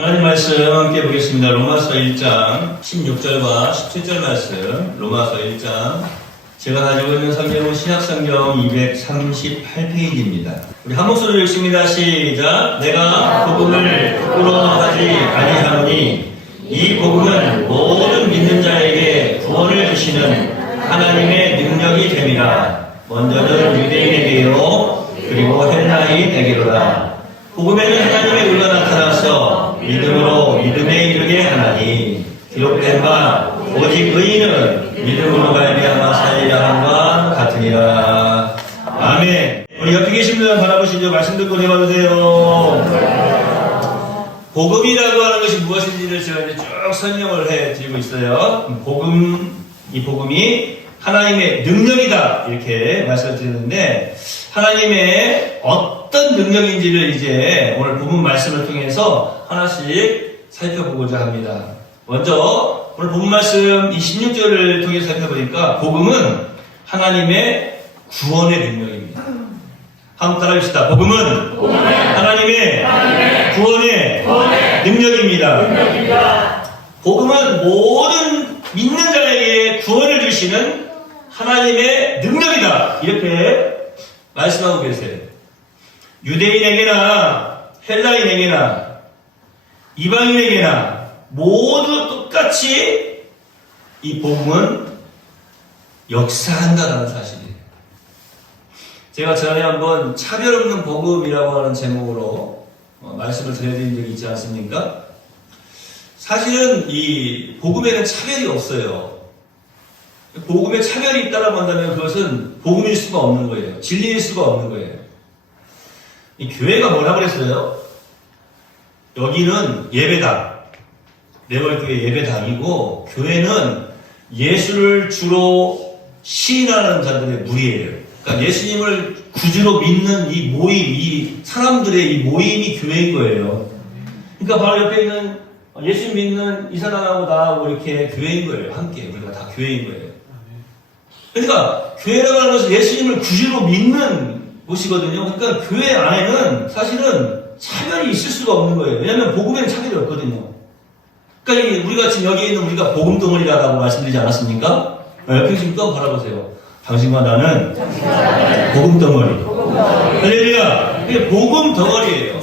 하나님 말씀 함께 보겠습니다. 로마서 1장 16절과 17절 말씀. 로마서 1장. 제가 가지고 있는 성경은 신약성경 238페이지입니다. 우리 한 목소리로 읽습니다. 시작. 내가 복음을 부끄러워하지 아니하노니 이 복음은 모든 믿는 자에게 구원을 주시는 하나님의 능력이 됨이라. 먼저는 유대인에게요 그리고 헬라인에게로라. 복음에는 하나님의 의가 나타나서 믿음으로 믿음에 이르게 하나니 기록된 바 오직 의인은 믿음으로 말미암아 살리라 함과 같으니라. 아멘. 우리 옆에 계신 분들 바라보시죠. 말씀 듣고 해봐도 돼요. 복음이라고 하는 것이 무엇인지를 제가 이제 쭉 설명을 해드리고 있어요. 이 복음이 하나님의 능력이다 이렇게 말씀을 드리는데, 하나님의 어떤 능력인지를 이제 오늘 본문 말씀을 통해서 하나씩 살펴보고자 합니다. 먼저 오늘 본문 말씀 26절을 통해서 살펴보니까 복음은 하나님의 구원의 능력입니다. 한번 따라합시다. 복음은 하나님의 구원의 능력입니다. 복음은 모든 믿는 자에게 구원을 주시는 하나님의 능력이다 이렇게 말씀하고 계세요. 유대인에게나 헬라인에게나 이방인에게나 모두 똑같이 이 복음은 역사한다라는 사실이에요. 제가 전에 한번 차별 없는 복음이라고 하는 제목으로 말씀을 드려드린 적이 있지 않습니까? 사실은 이 복음에는 차별이 없어요. 복음에 차별이 있다고 한다면 그것은 복음일 수가 없는 거예요. 진리일 수가 없는 거예요. 이 교회가 뭐라 그랬어요? 여기는 예배당, 내월교회 예배당이고, 교회는 예수를 주로 시인하는 자들의 무리예요. 그러니까 예수님을 구주로 믿는 이 모임, 이 사람들의 이 모임이 교회인 거예요. 그러니까 바로 옆에 있는 예수 믿는 이 사람하고 나하고 이렇게 교회인 거예요. 함께 우리가 다 교회인 거예요. 그러니까 교회라고 하는 것은 예수님을 구주로 믿는 곳이거든요. 그러니까 교회 안에는 사실은 차별이 있을 수가 없는 거예요. 왜냐하면 복음에는 차별이 없거든요. 그러니까 우리가 지금 여기 있는 우리가 복음 덩어리라고 말씀드리지 않았습니까? 옆에 지금 또 바라보세요. 당신과 나는 복음 덩어리. 할렐루야. 이게 복음 덩어리예요.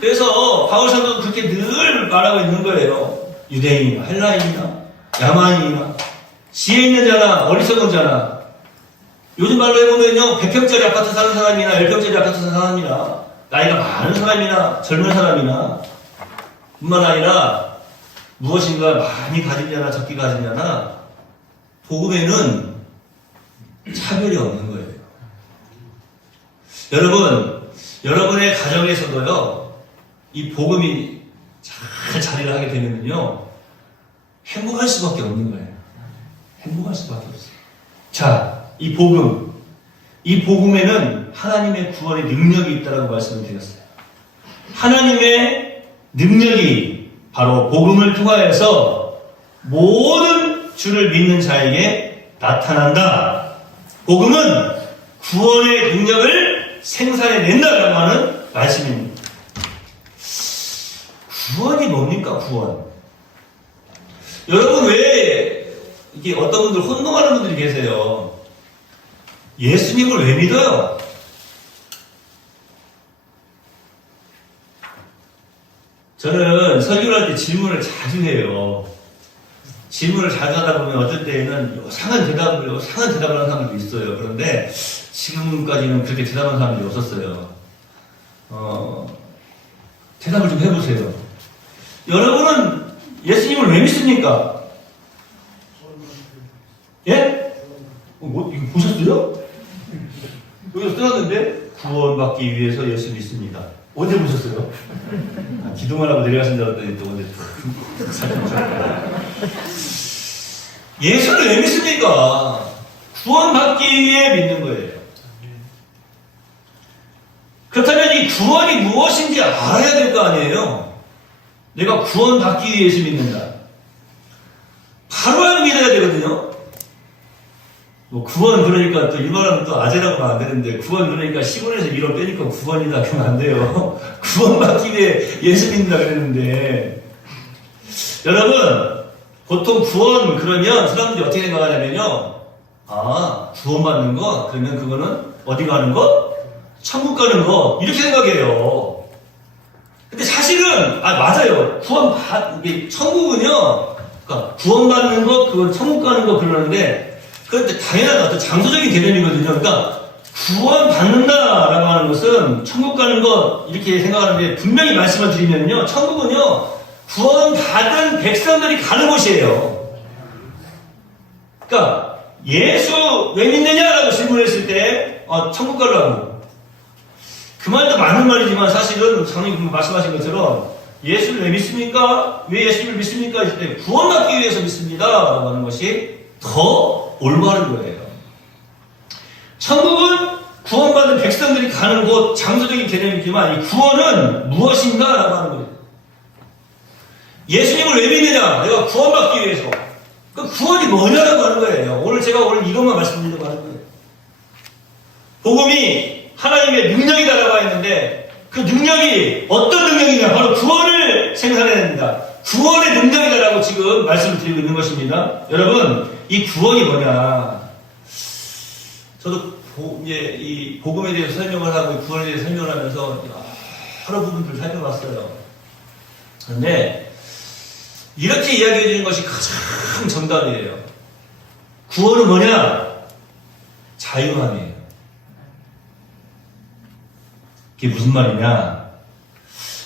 그래서 바울 사도도 그렇게 늘 말하고 있는 거예요. 유대인이나 헬라인이나 야만인이나 지혜 있는 자나 어리석은 자나, 요즘 말로 해보면요 100평짜리 아파트 사는 사람이나 10평짜리 아파트 사는 사람이나 나이가 많은 사람이나 젊은 사람이나 뿐만 아니라 무엇인가 많이 가진 자나 적게 가진 자나 복음에는 차별이 없는 거예요. 여러분, 여러분의 가정에서도요 이 복음이 잘 자리를 하게 되면요 행복할 수밖에 없는 거예요. 행복할 수밖에 없어요. 자, 이 복음에는 하나님의 구원의 능력이 있다라고 말씀을 드렸어요. 하나님의 능력이 바로 복음을 통하여서 모든 주를 믿는 자에게 나타난다. 복음은 구원의 능력을 생산해낸다라고 하는 말씀입니다. 구원이 뭡니까? 구원. 여러분, 왜 이게 어떤 분들 혼동하는 분들이 계세요. 예수님을 왜 믿어요? 저는 설교를 할 때 질문을 자주 해요. 질문을 자주 하다 보면 어떨 때에는 이상한 대답을 하는 사람들도 있어요. 그런데 지금까지는 그렇게 대답하는 사람들이 없었어요. 대답을 좀 해보세요. 여러분은 예수님을 왜 믿습니까? 예? 이거 보셨어요? 여기서 써놨는데 구원받기 위해서 예수 믿습니다. 언제 보셨어요? 기도만 하고 내려가신다 그랬더니 또 언제 예수를 왜 믿습니까? 구원받기 위해 믿는 거예요. 그렇다면 이 구원이 무엇인지 알아야 될 거 아니에요? 내가 구원받기 위해 예수 믿는다. 바로 믿어야 되거든요. 뭐 구원 그러니까 또 일반하면 또 아재라고 하면 안 되는데 구원 그러니까 시골에서 밀어 빼니까 구원이다 그러면 안 돼요. 구원받기 위해 예수 믿는다 그랬는데 여러분 보통 구원 그러면 사람들이 어떻게 생각하냐면요. 아 구원받는 거 그러면 그거는 어디 가는 거? 천국 가는 거 이렇게 생각해요. 근데 사실은 맞아요. 이게 천국은요. 그러니까 구원받는 거 그건 천국 가는 거 그러는데 그런데 당연한 어떤 장소적인 개념이거든요. 그러니까 구원받는다라고 하는 것은 천국 가는 것 이렇게 생각하는데 분명히 말씀을 드리면요. 천국은요. 구원받은 백성들이 가는 곳이에요. 그러니까 예수 왜 믿느냐라고 질문했을 때 천국 가려고. 그 말도 맞는 말이지만 사실은 장로님 말씀하신 것처럼 예수를 왜 믿습니까? 왜 예수를 믿습니까? 했을 때 구원받기 위해서 믿습니다. 라고 하는 것이 더 올바른 거예요. 천국은 구원받은 백성들이 가는 곳, 장소적인 개념이지만 이 구원은 무엇인가? 라고 하는 거예요. 예수님을 왜 믿느냐? 내가 구원받기 위해서. 그 구원이 뭐냐라고 하는 거예요. 제가 오늘 이것만 말씀드리려고 하는 거예요. 복음이 하나님의 능력이다라고 했는데 그 능력이 어떤 능력이냐? 바로 구원을 생산해낸다. 구원의 능력이다라고 지금 말씀을 드리고 있는 것입니다. 여러분, 이 구원이 뭐냐? 저도 이 복음에 대해서 설명을 하고 구원에 대해서 설명을 하면서 여러 부분들을 살펴봤어요. 그런데 이렇게 이야기해 주는 것이 가장 정답이에요. 구원은 뭐냐? 자유함이에요. 이게 무슨 말이냐?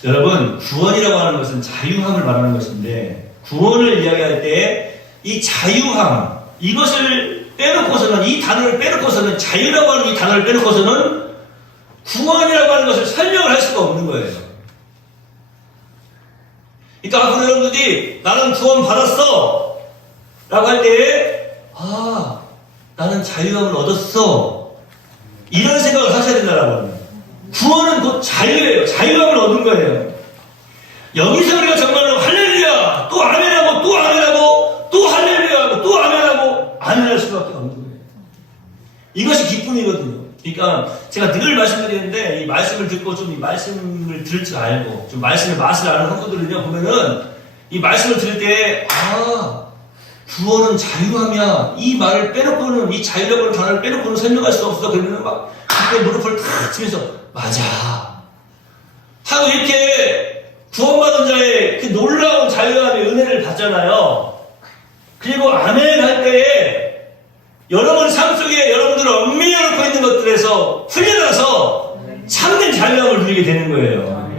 여러분, 구원이라고 하는 것은 자유함을 말하는 것인데 구원을 이야기할 때 이 자유함, 이것을 빼놓고서는 이 단어를 빼놓고서는 자유라고 하는 이 단어를 빼놓고서는 구원이라고 하는 것을 설명을 할 수가 없는 거예요. 그러니까 앞으로 여러분들이 나는 구원 받았어 라고 할 때 나는 자유함을 얻었어 이런 생각을 하셔야 된다라고 합니다. 구원은 곧 자유예요. 자유함을 얻은 거예요. 여기서 우리가 정말로 할렐루야 또 아멘하고 또 아멘하고 또 할렐루야하고 또 아멘하고 아멘할 수밖에 없는 거예요. 이것이 기쁨이거든요. 그러니까 제가 늘 말씀드리는데 이 말씀을 듣고 좀 이 말씀을 들을 줄 알고 좀 말씀의 맛을 아는 성도들은요 보면은 이 말씀을 들을 때 구원은 자유함이야 이 말을 빼놓고는 이 자유라고 하는 단어를 빼놓고는 설명할 수 없어. 그러면 막 그때 무릎을 탁 치면서 맞아 하고 이렇게 구원받은 자의 그 놀라운 자유함의 은혜를 받잖아요. 그리고 아멘 할 때에 여러분 삶 속에 여러분들 얽매여 놓고 있는 것들에서 풀려나서 참된 자유함을 누리게 되는 거예요.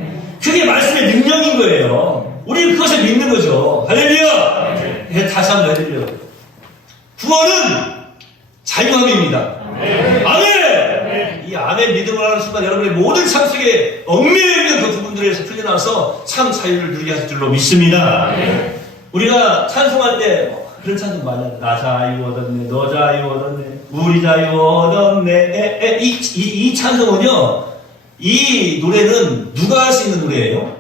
그게 말씀의 능력인 거예요. 우리는 그것을 믿는 거죠. 할렐루야! 다시 한번 해드려요. 구원은 자유함입니다. 아멘! 이 아멘 믿음을 하는 순간 여러분의 모든 삶 속에 얽매여 있는 그 부분들에서 풀려나서 참 자유를 누리게 하실 줄로 믿습니다. 우리가 찬송할 때 그런 찬송 많아요. 나 자유 얻었네, 너 자유 얻었네, 우리 자유 얻었네. 이 찬송은요, 이 노래는 누가 할 수 있는 노래예요?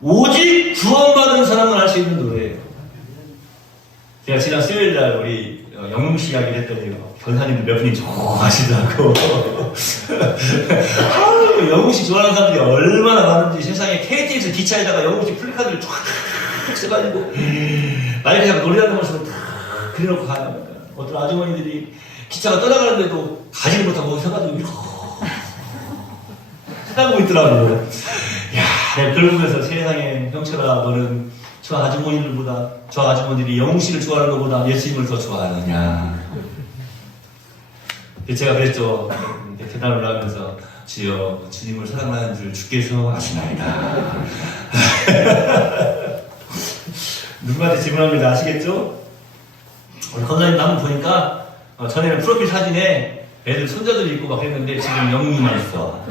오직 구원받은 사람만 할 수 있는 노래예요. 제가 지난 수요일날 우리 영웅씨 이야기를 했더니 변사님들 몇 분이 좋아하시더라고. 영웅씨 좋아하는 사람들이 얼마나 많은지 세상에 KTX 기차에다가 영웅씨 플래카드를 쫙 써가지고 나이가 자꾸 노래하는 모습을 다 그려놓고 가요. 어떤 아주머니들이 기차가 떠나가는데도 가지를 못하고 서가지고 이렇게 쳐다보고 있더라고. 야, 내가 그러면서 세상에 형철아 너는 저 아주머니들보다 저 아주머니들이 영웅씨를 좋아하는 것보다 예수님을 더 좋아하느냐. 제가 그랬죠. 대답을 하면서 주여 주님을 사랑하는 줄 주께서 아시나이다. 누구한테 질문합니다. 아시겠죠? 우리 권사님도 한번 보니까 전에는 프로필 사진에 애들 손자들이 있고 막 했는데 지금 영웅이만 있어.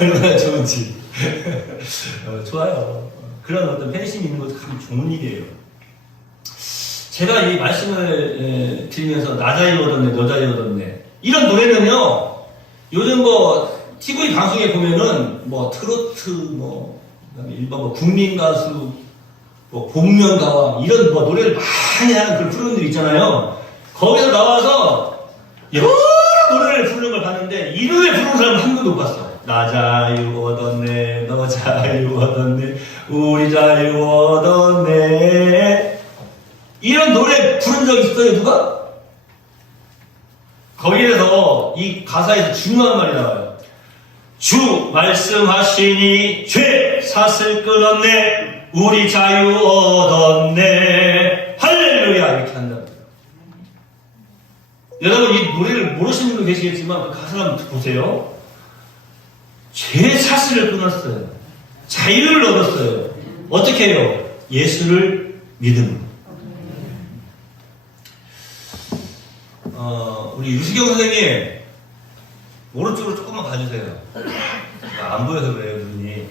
얼마나 좋은지. 좋아요. 그런 어떤 팬심이 있는 것도 참 좋은 일이에요. 제가 이 말씀을 드리면서 나 자유 얻었네, 너 자유 얻었네. 이런 노래는요, 요즘 TV 방송에 보면은 트로트, 그다음에 일반 국민가수, 복면가왕, 이런 노래를 많이 하는 그런 프로그램들 있잖아요. 거기서 나와서 여러 노래를 부르는 걸 봤는데 이 노래 부르는 사람 한 번도 못 봤어. 나 자유 얻었네, 너 자유 얻었네, 우리 자유 얻었네. 이런 노래 부른 적 있어요, 누가? 거기에서 이 가사에서 중요한 말이 나와요. 주 말씀하시니 죄 삭을 끊었네, 우리 자유 얻었네, 할렐루야, 이렇게 한다. 여러분 이 노래를 모르시는 분도 계시겠지만 그 가사를 한번 보세요. 죄 사슬을 끊었어요. 자유를 얻었어요. 어떻게 해요? 예수를 믿음. 우리 유수경 선생님 오른쪽으로 조금만 가주세요. 안 보여서 그래요, 눈이.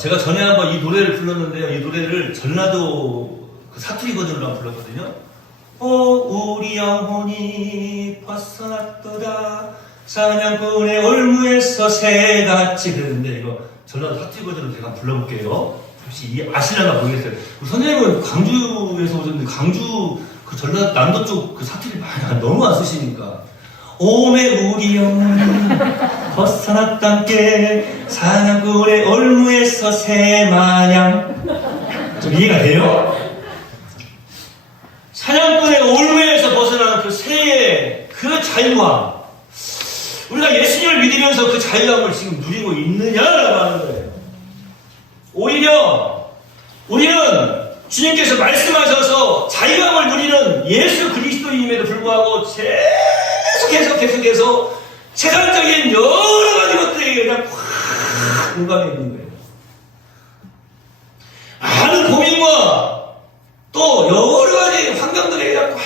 제가 전에 한번 이 노래를 불렀는데요. 이 노래를 전라도 그 사투리 버전으로 한번 불렀거든요. 우리 영혼이 벗어났도다 사냥꾼의 올무에서 새같이 그랬는데 이거 전라도 사투리 버전으로 제가 한번 불러볼게요. 혹시 아시려나 모르겠어요. 선생님은 광주에서 오셨는데 광주 그 전라도 남도 쪽 그 사투리 많이 너무 안 쓰시니까 오메 우리 영혼이 벗어났단께 사냥꾼의 올무에서 새마냥. 좀 이해가 돼요? 사냥꾼의 올무에서 벗어나는 그 새의 그 자유함, 우리가 예수님을 믿으면서 그 자유함을 지금 누리고 있느냐라고 하는 거예요. 오히려 우리는 주님께서 말씀하셔서 자유함을 누리는 예수 그리스도임에도 불구하고 계속해서 세상적인 여러 가지 것들이 그냥 확 공감해 있는 거예요. 많은 고민과 또 여러 가지 환경들이 그냥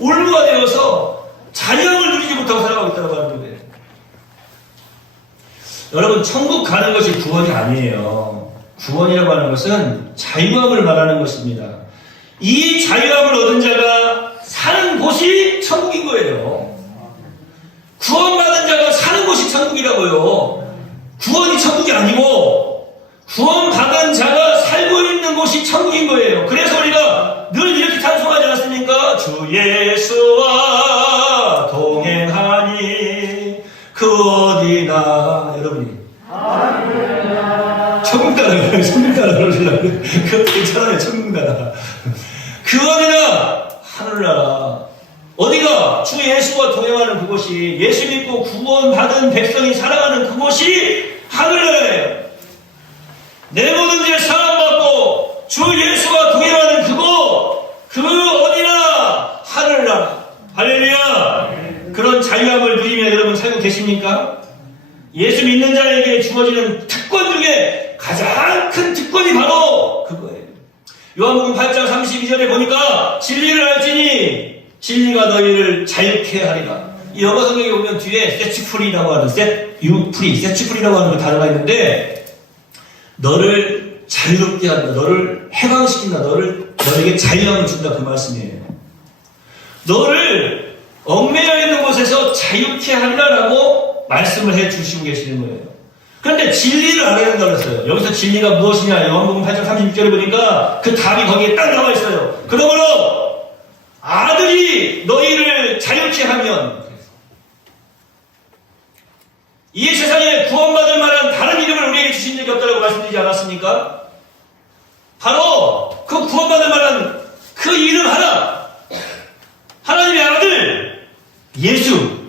올무가 되어서 자유함을 누리지 못하고 살아가고 있다고 하는 거예요. 여러분, 천국 가는 것이 구원이 아니에요. 구원이라고 하는 것은 자유함을 말하는 것입니다. 이 자유함을 얻은 자가 사는 곳이 천국인 거예요. 구원받은 자가 사는 곳이 천국이라고요. 구원이 천국이 아니고 구원받은 자가 살고 있는 곳이 천국인 거예요. 그래서 우리가 늘 이렇게 찬송하지 않습니까? 주 예수와 동행하니 그 어디나. 여러분이 천국 가라, 천국 가라 그러시려고. 그것도 괜찮아요, 천국 가라. 그 어디나 하늘나라. 어디가 주 예수와 동행하는 그곳이, 예수 믿고 구원받은 백성이 살아가는 그곳이 하늘나라예요. 내 모든 죄 사함받고 주 예수와 동행하는 그곳, 그 어디나 하늘나라. 할렐루야. 그런 자유함을 누리며 여러분 살고 계십니까? 예수 믿는 자에게 주어지는 특권 중에 가장 큰 특권이 바로 그거예요. 요한복음 8장 32절에 보니까 진리를 알지니 진리가 너희를 자유케 하리라. 이 영어 성경에 보면 뒤에 세치프리라고 하는 세치프리라고 하는 그 단어가 있는데, 너를 자유롭게 한다, 너를 해방시킨다, 너에게 자유함을 준다, 그 말씀이에요. 너를 얽매여 있는 곳에서 자유케 하리라라고 말씀을 해 주시고 계시는 거예요. 그런데 진리를 알아야 된다고 했어요. 여기서 진리가 무엇이냐, 요한복음 8장 36절에 보니까 그 답이 거기에 딱 나와 있어요. 그러므로 아들이 너희를 자유케 하면, 이 세상에 구원받을 만한 다른 이름을 우리에게 주신 적이 없다고 말씀드리지 않았습니까? 바로 그 구원받을 만한 그 이름 하나, 하나님의 아들 예수.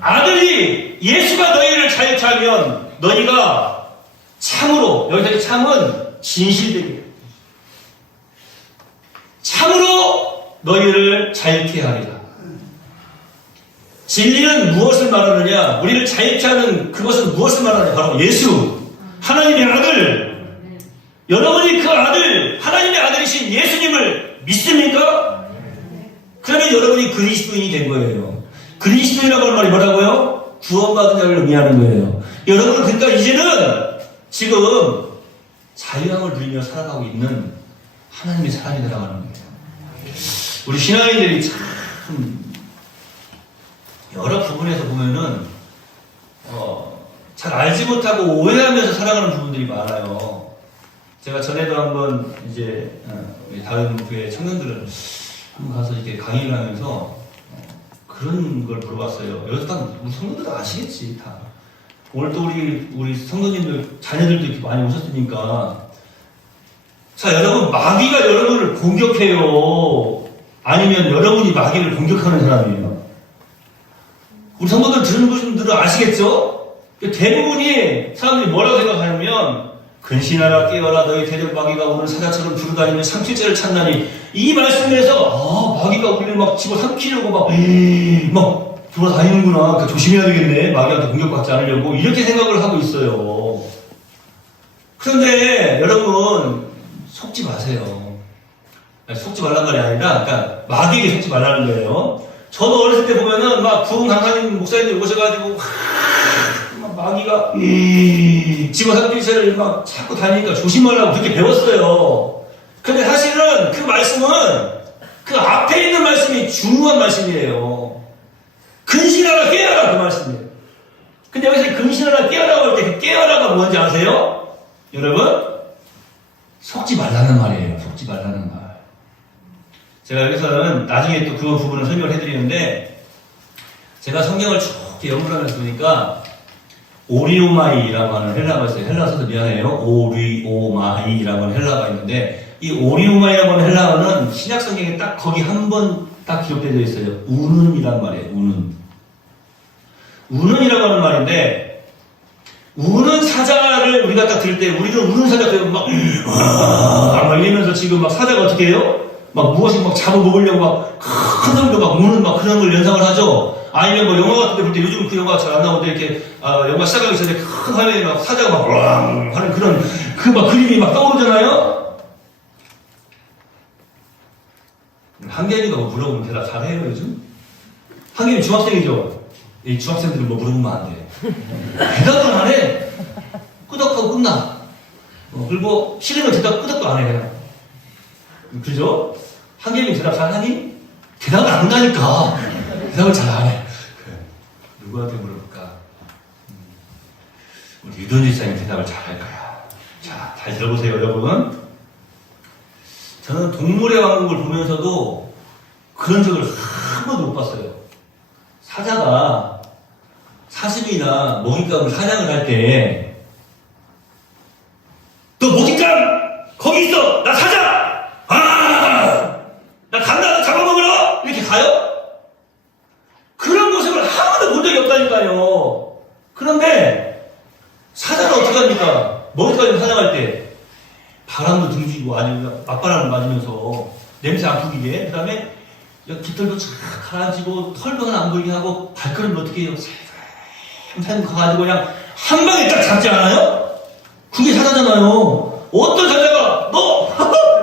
아들이 예수가 너희를 자유케 하면 너희가 참으로, 여기서 참은 진실되게, 참으로 너희를 자유케 하리라. 진리는 무엇을 말하느냐? 우리를 자유케 하는 그것은 무엇을 말하느냐? 바로 예수, 하나님의 아들. 여러분이 그 아들, 하나님의 아들이신 예수님을 믿습니까? 그러면 여러분이 그리스도인이 된 거예요. 그리스도인이라고 하는 말이 뭐라고요? 구원받은 자를 의미하는 거예요. 여러분은 그러니까 이제는 지금 자유함을 누리며 살아가고 있는 하나님의 사람이라고 하는 거예요. 우리 신앙인들이 참 여러 부분에서 보면은 잘 알지 못하고 오해하면서 살아가는 부분들이 많아요. 제가 전에도 한번 이제 우리 다른 교회 청년들은 한번 가서 이렇게 강의를 하면서 그런 걸 물어봤어요. 여기서 딱 우리 성도들은 아시겠지 다. 오늘 또 우리 성도님들 자녀들도 이렇게 많이 오셨으니까 자 여러분 마귀가 여러분을 공격해요. 아니면 여러분이 마귀를 공격하는 사람이에요. 우리 성도들 들은 분들은 아시겠죠? 대부분이 사람들이 뭐라고 생각하냐면 근신하라 깨어라 너희 대적 마귀가 오늘 사자처럼 두루다니며 삼킬째를 찾나니 이 말씀에서 마귀가 우리를 막 집어삼키려고 막 돌아다니는구나. 그러니까 조심해야 되겠네. 마귀한테 공격받지 않으려고 이렇게 생각을 하고 있어요. 그런데 여러분 속지 마세요. 속지 말란 말이 아니라 그러니까 마귀에게 속지 말라는 거예요. 저도 어렸을 때 보면은 막 부흥 강사님 목사님들 오셔가지고 막 마귀가 집어삼키세를 막 찾고 다니니까 조심하라고 그렇게 배웠어요. 근데 사실은 그 말씀은 그 앞에 있는 말씀이 중요한 말씀이에요. 근신하라 깨어라 그 말씀이에요. 근데 여기서 근신하라 깨어라고 할 때 그 깨어라가 뭔지 아세요? 여러분 속지 말라는 말이에요. 속지 말라는 말. 제가 여기서는 나중에 또 그 부분을 설명을 해드리는데 제가 성경을 쭉 연구를 하면서 보니까 오리오마이라고 하는 헬라어가 있어요. 헬라어 써서 미안해요. 오리오마이라고 하는 헬라어가 있는데 이 오리오마이라고 하는 헬라어는 신약 성경에 딱 거기 한 번 딱 기록되어 있어요. 우는이란 말이에요. 우는이라고 하는 말인데 우는 사자를 우리가 딱 들을 때 우리는 우는 사자 막 이러면서 지금 막 사자가 어떻게 해요? 막 무엇을 막 잡아먹으려고 막 큰 소리로 막 우는 막 그런 걸 연상을 하죠. 아니면 뭐 영화 같은 데 볼 때 요즘 그 영화 잘 안 나오는데 이렇게 영화 시작하기 전에 큰 화면에 막 사자가 막 왕 하는 그런 그 막 그림이 막 떠오르잖아요. 한계이가 뭐 물어보면 대답 잘해요 요즘? 한계이 중학생이죠. 이 중학생들은 뭐 물어보면 안 돼. 대답을 안 해. 끄덕하고 끝나. 그리고 싫으면 대답 끄덕도 안 해 그냥. 그죠? 한계이 대답 잘하니? 대답을 안 한다니까. 대답을 잘 안 해. 누구한테 물어볼까? 우리 유돈 집사님 대답을 잘 할 거야. 자, 잘 들어보세요 여러분. 저는 동물의 왕국을 보면서도 그런 적을 한 번도 못 봤어요. 사자가 사슴이나 먹잇감을 사냥을 할 때 너 먹잇감 거기 있어 나 사자 나 간다 너 잡아먹으러 이렇게 가요? 그런 모습을 한 번도 본 적이 없다니까요. 그런데 사자는 어떻게 합니까? 먹잇감을 사냥할 때 바람도 등지고 아니면 맞바람을 맞으면서 냄새 안 풍기게 그 다음에 깃털도 쫙 가라앉히고 털도 하나 안 보이게 하고 발걸음을 어떻게 해요? 살살 가가지고 그냥 한 방에 딱 잡지 않아요? 그게 사자잖아요. 어떤 사자가 너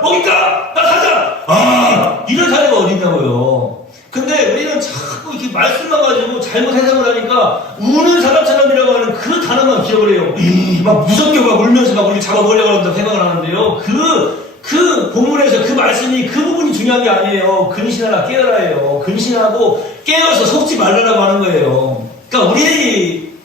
먹잇감 나 사자 이런 사자가 어딨냐고요. 근데 우리는 자꾸 이렇게 말씀만 가지고 잘못 해석을 하니까 우는 사람처럼이라고 하는 그 단어만 기억을 해요. 막 무섭게 막 울면서 막 우리 잡아보려고 한다고 생각을 하는데요. 그 본문에서 그 말씀이 그 부분이 중요한 게 아니에요. 근신하라 깨어라예요. 근신하고 깨어서 속지 말라라고 하는 거예요. 그러니까 우리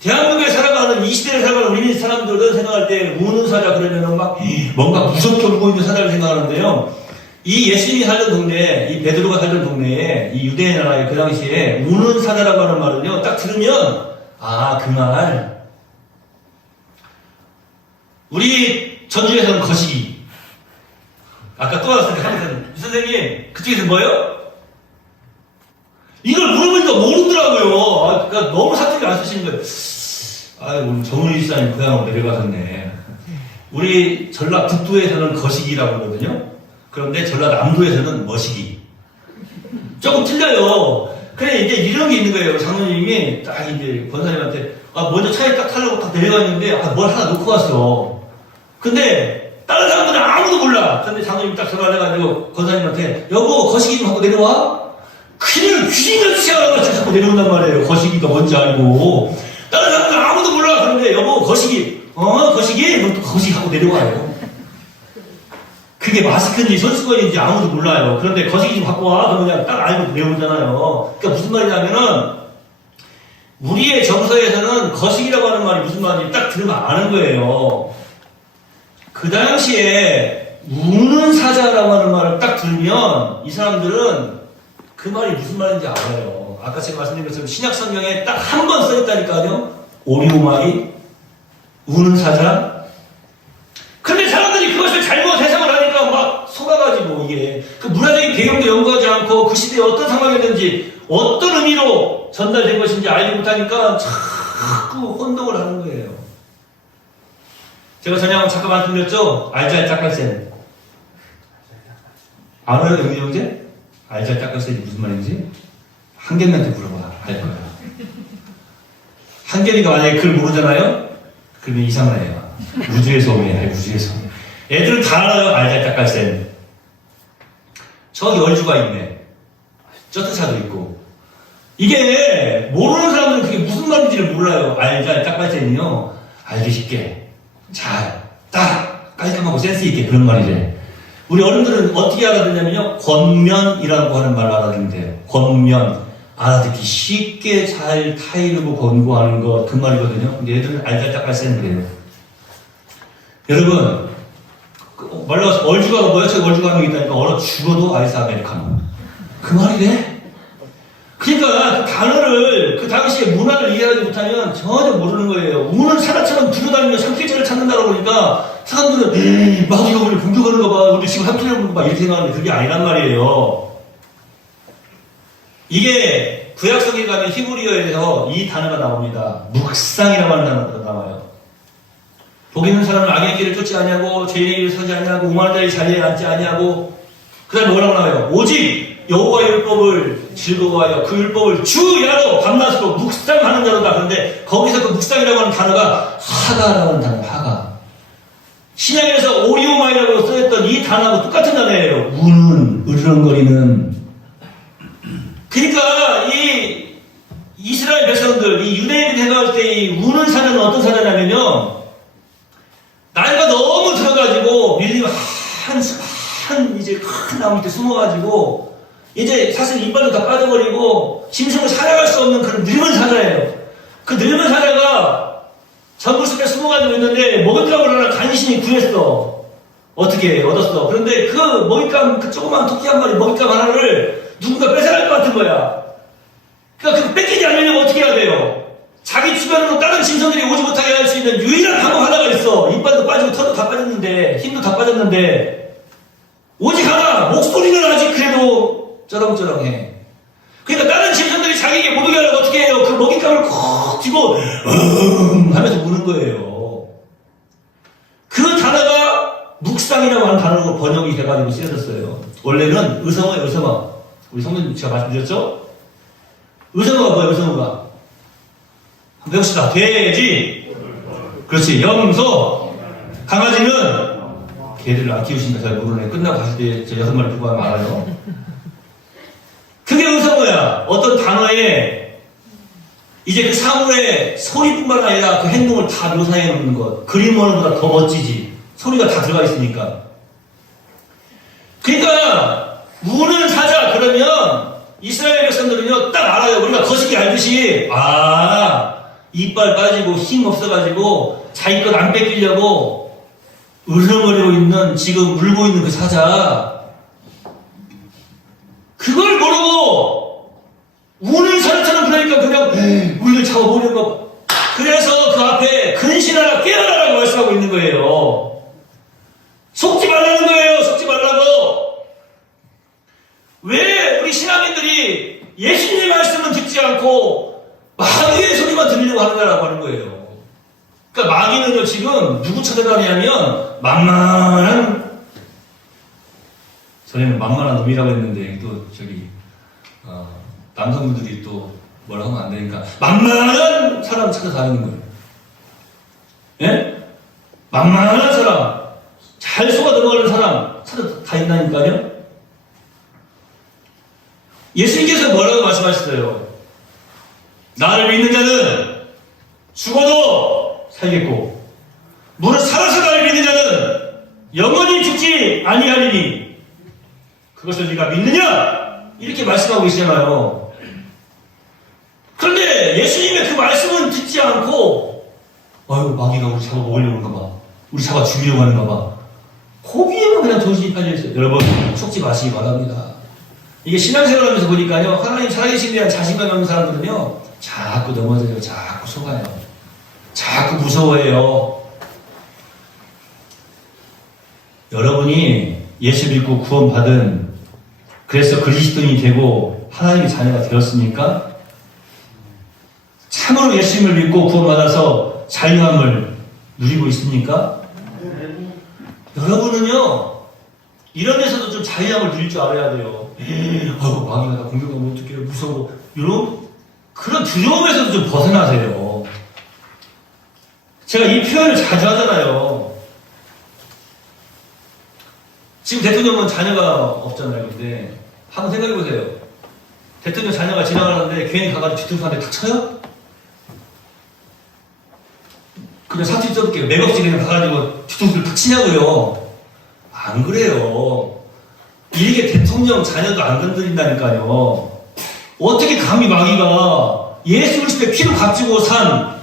대한민국에 살아가는 이 시대에 살아가는 우리 사람들은 생각할 때 우는 사자 그러면은 막 뭔가 무섭게 울고 있는 사자를 생각하는데요. 이 예수님이 살던 동네, 이 베드로가 살던 동네에 이 유대인 나라에 그 당시에 우는 사자라고 하는 말은요. 딱 들으면 그 말 우리 전주에서는 거시기. 아까 또 나왔을 때 이 선생님 그쪽에서 뭐예요? 이걸 물어보니까 모르더라고요. 그러니까 너무 사투리 안 쓰시는 거예요. 오늘 정은희 집사님 고향으로 내려가셨네. 우리 전라 북도에서는 거시기라고 하거든요. 그런데 전라남도에서는 머시기. 조금 틀려요. 그래, 이제 이런 게 있는 거예요. 장로님이 딱 이제 권사님한테, 먼저 차에 딱 타려고 딱 내려갔는데, 뭘 하나 놓고 왔어. 근데, 다른 사람들은 아무도 몰라. 근데 장로님이 딱 전화를 해가지고, 권사님한테, 여보, 거시기 좀 하고 내려와? 그냥 귀신같이 알아가지고 자꾸 내려온단 말이에요. 거시기가 뭔지 알고. 다른 사람들은 아무도 몰라. 그런데, 여보, 거시기. 거시기? 그럼 또 거시기 하고 내려와요. 그게 마스크인지 손수건인지 아무도 몰라요. 그런데 거시기 좀 갖고 와. 그러면 그냥 딱 알고 내려오잖아요. 그러니까 무슨 말이냐면은 우리의 정서에서는 거시기라고 하는 말이 무슨 말인지 딱 들으면 아는 거예요. 그 당시에 우는 사자라고 하는 말을 딱 들으면 이 사람들은 그 말이 무슨 말인지 알아요. 아까 제가 말씀드린 것처럼 신약 성경에 딱 한 번 써있다니까요. 오리오마이, 우는 사자. 근데 사람들이 그것을 잘못 해석을 하니까 막 속아가지고 이게 그 문화적인 배경도 연구하지 않고 그 시대에 어떤 상황이었는지 어떤 의미로 전달된 것인지 알지 못하니까 자꾸 혼동을 하는 거예요. 제가 전에 잠깐 말씀드렸죠? 알잘딱갈센. 알아요, 영재 형제? 알잘딱갈센이 무슨 말인지? 한결이한테 물어봐. 알 거야. 한결이가 만약에 그걸 모르잖아요? 그러면 이상한 애야. 우주에서 오네. 우주에서. 애들은 다 알아요. 알잘딱갈센. 저기 얼주가 있네. 쩌트차도 있고. 이게 모르는 사람들은 그게 무슨 말인지를 몰라요. 알잘딱갈센이요. 알기 쉽게. 잘, 딱, 깔끔하고 센스있게 그런 말이래. 우리 어른들은 어떻게 알아듣냐면요. 권면이라고 하는 말로 알아듣는 돼요. 권면. 알아듣기 쉽게 잘 타이르고 권고하는 것, 그 말이거든요. 근데 얘들은 알잘딱갈센 그래요. 여러분, 말로 얼주가 뭐야? 저기 얼주가 하는 게 있다니까 얼어 죽어도 아이스 아메리카노. 그 말이래? 그러니까 그 단어를, 그 당시의 문화를 이해하지 못하면 전혀 모르는 거예요. 우는 사자처럼 두려다니며 삼킬자를 찾는다고 그러니까 사람들은 마귀가 우리 공격하는 거 봐. 우리 지금 함투하는 거 봐. 이렇게 생각하는데 그게 아니란 말이에요. 이게 구약성에 가면 히브리어에서 이 단어가 나옵니다. 묵상이라고 하는 단어가 나와요. 복 있는 사람은 악의 길을 쫓지 아니하고 죄인의 길을 서지 아니하고 오만한 자의 자리에 앉지 아니하고 그 다음에 뭐라고 나와요? 오직 여호와의 율법을 즐거워하여 그 율법을 주야로 밤낮으로 묵상하는 자로다. 그런데 거기서 그 묵상이라고 하는 단어가 하가라고 하는 단어, 하가. 신약에서 오리오마이라고 써있던 이 단어하고 똑같은 단어예요. 우는, 으르렁거리는. 그러니까 이 이스라엘 백성들, 이 유대인들이 생각할 때 이 우는 사자는 어떤 사자냐면요. 나이가 너무 들어가지고 밀리면 한 이제 큰 나무 밑에 숨어가지고 이제 사실 이빨도 다 빠져버리고 짐승을 사냥할 수 없는 그런 늙은 사자예요. 그 늙은 사자가 전부숲에 숨어가지고 있는데 먹잇감을 하나 간신히 구했어. 어떻게 얻었어. 그런데 그 먹잇감, 그 조그만 토끼 한 마리 먹잇감 하나를 누군가 뺏어갈 것 같은 거야. 그러니까 그 뺏기지 않으려면 어떻게 해야 돼요? 자기 주변으로 다른 짐승들이 오지 못하게 할 수 있는 유일한 방법 하나가 있어. 이빨도 빠지고 털도 다 빠졌는데, 힘도 다 빠졌는데, 오직 하나, 목소리는 아직 그래도 쩌렁쩌렁해. 그러니까 다른 짐승들이 자기에게 못 오게 하려고 어떻게 해요? 그 먹잇감을 콕 쥐고 하면서 우는 거예요. 그 단어가 묵상이라고 하는 단어로 번역이 돼가지고 쓰여졌어요. 원래는 의성어예요, 의성어. 우리 성도님 제가 말씀드렸죠? 의성어가 뭐예요, 의성어가? 한번 해봅시다. 돼지. 그렇지. 염소. 강아지는 개들을 안 키우신다. 잘 모르네. 끝나고 가실 때 저 6마리 두고 가면 알아요. 그게 의성어야. 어떤 단어에 이제 그 사물의 소리뿐만 아니라 그 행동을 다 묘사해 놓는 것. 그림 언어보다 더 멋지지. 소리가 다 들어가 있으니까. 그러니까 우는 사자 그러면 이스라엘 백성들은요 딱 알아요. 우리가 거시기 알듯이 이빨 빠지고 힘 없어가지고 자기 것 안 뺏기려고 으르렁거리고 있는 지금 울고 있는 그 사자 그걸 모르고 우는 사자처럼 그러니까 그냥 우리를 잡아보려는 거. 그래서 그 앞에 근신하라 깨어나라고 말씀하고 있는 거예요. 속지 말라는 거예요. 속지 말라고. 왜 우리 신앙인들이 예수님의 말씀은 듣지 않고 마귀의 소리만 들으려고 하느냐라고 하는 거예요. 그러니까 마귀는요 지금 누구 찾아다니냐면 만만한, 전에는 만만한 놈이라고 했는데 또 저기 남성분들이 또 뭐라 하면 안 되니까 만만한 사람 찾아다니는 거예요. 예? 만만한 사람, 잘 속아 들어가는 사람 찾아다닌다니까요. 예수님께서 뭐라고 말씀하셨어요? 나를 믿는 자는 죽어도 살겠고 무릇 살아서 나를 믿는 자는 영원히 죽지 아니하리니 그것을 네가 믿느냐? 이렇게 말씀하고 계시잖아요. 그런데 예수님의 그 말씀은 듣지 않고 마귀가 우리 잡아 먹으려고 하는가 봐. 우리 잡아 죽이려고 하는가 봐. 거기에만 그냥 정신이 팔려있어요. 여러분, 속지 마시기 바랍니다. 이게 신앙생활 하면서 보니까요, 하나님 살아계신 대한 자신감 없는 사람들은요, 자꾸 넘어져요. 자꾸 속아요. 자꾸 무서워해요. 여러분이 예수 믿고 구원받은, 그래서 그리스도인이 되고 하나님의 자녀가 되었습니까? 참으로 예수님을 믿고 구원받아서 자유함을 누리고 있습니까? 여러분은요, 이런 데서도 좀 자유함을 누릴 줄 알아야 돼요. 마귀가 나 공격하면 어떡해요? 무서워. 이런, 그런 두려움에서도 좀 벗어나세요. 제가 이 표현을 자주 하잖아요. 지금 대통령은 자녀가 없잖아요. 근데, 한번 생각해보세요. 대통령 자녀가 지나가는데 괜히 가가지고 뒤통수한테 탁 쳐요? 그냥 사투리 써볼게요. 맥없이 그냥 가가지고 뒤통수를 탁 치냐고요. 안 그래요. 이게 대통령 자녀도 안 건드린다니까요. 어떻게 감히 마귀가 예수 그리스도의 피로 값지고 산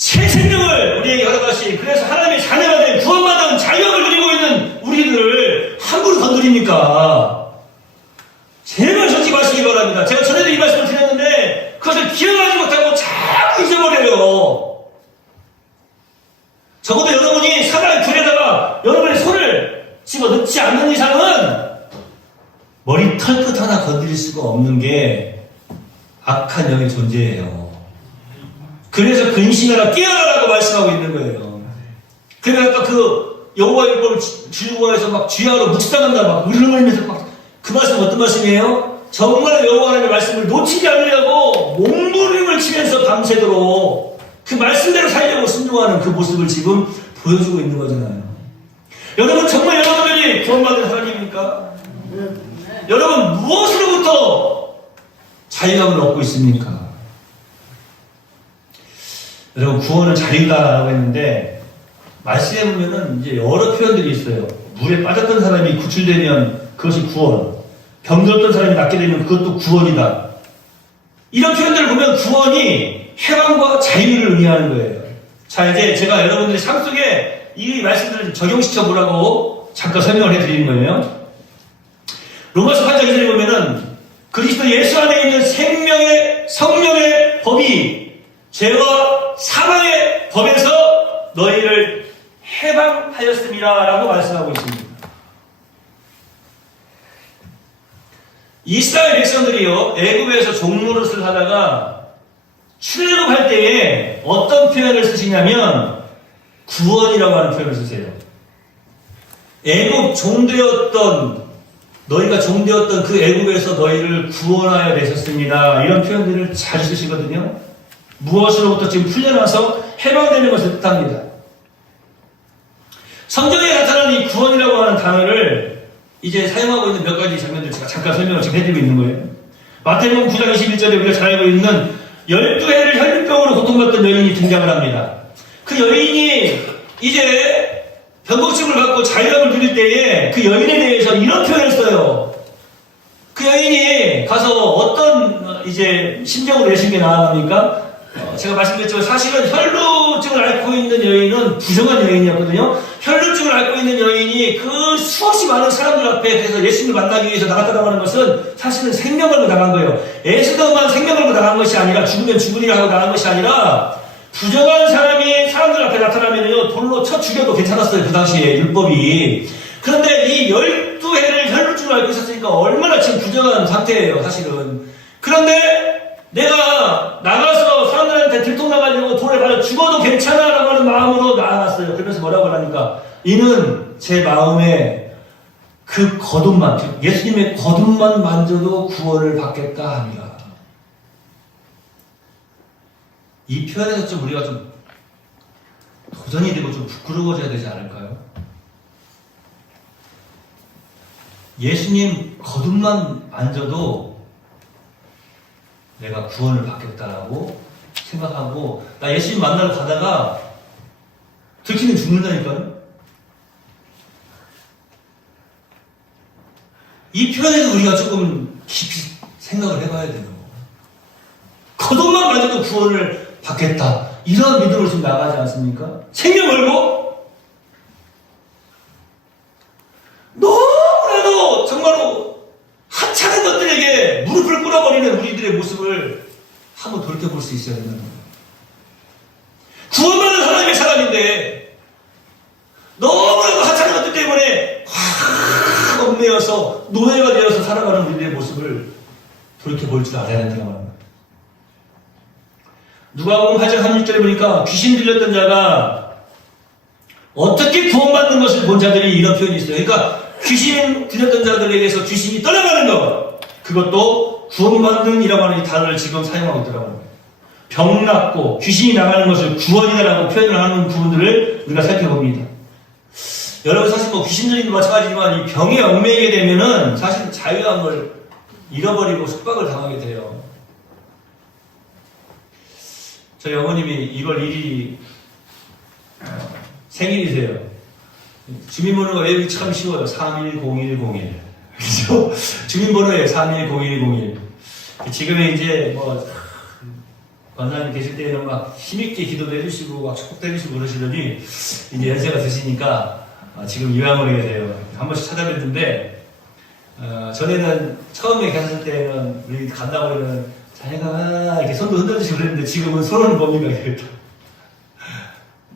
새 생명을 우리에게 허락하신, 그래서 하나님의 자녀가 된 구원받은 자유함을 누리고 있는 우리들을 함부로 건드립니까? 제발 솔직히 마시기 바랍니다. 제가 전에도 이 말씀을 드렸는데 그것을 기억하지 못하고 자꾸 잊어버려요. 적어도 여러분이 사방의 굴에다가 여러분의 손을 집어넣지 않는 이상은 머리 털끝 하나 건드릴 수가 없는 게 악한 영의 존재예요. 그래서 근신하라 깨어나라고 말씀하고 있는 거예요. 그러니까 그 여호와 율법을 주의고해서 막 주야로 묵상한다 막 울렁거리면서 막 그 말씀은 어떤 말씀이에요? 정말 여호와 하나님의 말씀을 놓치지 않으려고 몸부림을 치면서 밤새도록 그 말씀대로 살려고 순종하는 그 모습을 지금 보여주고 있는 거잖아요. 여러분, 정말 여러분들이 구원받은 사람입니까? 여러분, 무엇으로부터 자유함을 얻고 있습니까? 여러분, 구원은 자유다라고 했는데, 말씀해 보면은 이제 여러 표현들이 있어요. 물에 빠졌던 사람이 구출되면 그것이 구원, 병들었던 사람이 낫게 되면 그것도 구원이다. 이런 표현들을 보면 구원이 해방과 자유를 의미하는 거예요. 자, 이제 제가 여러분들의 삶 속에 이 말씀들을 적용시켜 보라고 잠깐 설명을 해드리는 거예요. 로마서 8장 2절에 보면은 그리스도 예수 안에 있는 생명의 성령의 법이 죄와 사망의 법에서 너희를 해방하였습니다 라고 말씀하고 있습니다. 이스라엘 백성들이요, 애굽에서 종노릇을 하다가 출애굽할 때에 어떤 표현을 쓰시냐면 구원이라고 하는 표현을 쓰세요. 애굽 종되었던, 너희가 종되었던 그 애굽에서 너희를 구원하여 내셨습니다. 이런 표현들을 자주 쓰시거든요. 무엇으로부터 지금 풀려나서 해방되는 것을 뜻합니다. 성경에 나타나는 이 구원이라고 하는 단어를 이제 사용하고 있는 몇 가지 장면들 제가 잠깐 설명을 지금 해드리고 있는 거예요. 마태복음 9장 21절에 우리가 잘 알고 있는 12해를 혈류병으로 고통받던 여인이 등장을 합니다. 그 여인이 이제 병고침을 받고 자유함을 누릴 때에 그 여인에 대해서 이런 표현을 써요. 그 여인이 가서 어떤 이제 심정으로 내신 게 나아갑니까? 제가 말씀드렸지만 사실은 혈루증을 앓고 있는 여인은 부정한 여인이었거든요. 혈루증을 앓고 있는 여인이 그 수없이 많은 사람들 앞에 그래서 예수님을 만나기 위해서 나갔다고 하는 것은 사실은 생명 걸고 나간 거예요. 애쓰더만 생명 걸고 나간 것이 아니라 죽으면 죽으리라 하고 나간 것이 아니라 부정한 사람이 사람들 앞에 나타나면요 돌로 쳐 죽여도 괜찮았어요. 그 당시에 율법이. 그런데 이 12해를 혈루증을 앓고 있었으니까 얼마나 지금 부정한 상태예요. 사실은. 그런데 내가 나가서 사람들한테 들통나가지고 돌에 맞아 죽어도 괜찮아 라고 하는 마음으로 나아갔어요. 그러면서 뭐라고 하니까 이는 제 마음에 그 거듭만, 예수님의 거듭만 만져도 구원을 받겠다 합니다. 이 표현에서 좀 우리가 좀 도전이 되고 좀 부끄러워져야 되지 않을까요? 예수님 거듭만 만져도 내가 구원을 받겠다라고 생각하고, 나 예수님 만나러 가다가 들키면 죽는다니까요? 이 표현에서 우리가 조금 깊이 생각을 해봐야 돼요. 거듭만 만져도 구원을 받겠다. 이런 믿음으로 지금 나가지 않습니까? 생명 걸고 있어야 된다는 거예요. 구원받은 하나님의 사람인데 너무나도 하찮은 것들 때문에 확 얽매여서 노예가 되어서 살아가는 우리의 모습을 돌이켜볼 줄 알아야 된다고 합니다. 누가복음 8장 36절에 보니까 귀신 들렸던 자가 어떻게 구원받는 것을 본 자들이 이런 표현이 있어요. 그러니까 귀신 들렸던 자들에게서 귀신이 떠나가는 것, 그것도 구원받는이라고 하는 이 단어를 지금 사용하고 있더라고요. 병 낫고 귀신이 나가는 것을 구원이다라고 표현을 하는 부분들을 우리가 살펴봅니다. 여러분 사실 뭐 귀신 들림도 마찬가지지만 이 병에 얽매이게 되면은 사실 자유함을 잃어버리고 속박을 당하게 돼요. 저희 어머님이 2월 1일이 생일이세요. 주민번호가 외우기 참 쉬워요. 310101. 그죠? 주민번호에 310101. 지금에 이제 뭐 권사님 계실 때는 막 힘있게 기도도 해주시고 막 축복도 해주시고 그러시더니 이제 연세가 드시니까 지금 요양을 해야 돼요. 한 번씩 찾아뵙는데 전에는 처음에 갔을 때는 우리 간다고 하면 자네가 이렇게 손도 흔들어주시고 그랬는데 지금은 손을 못 밀어야겠다.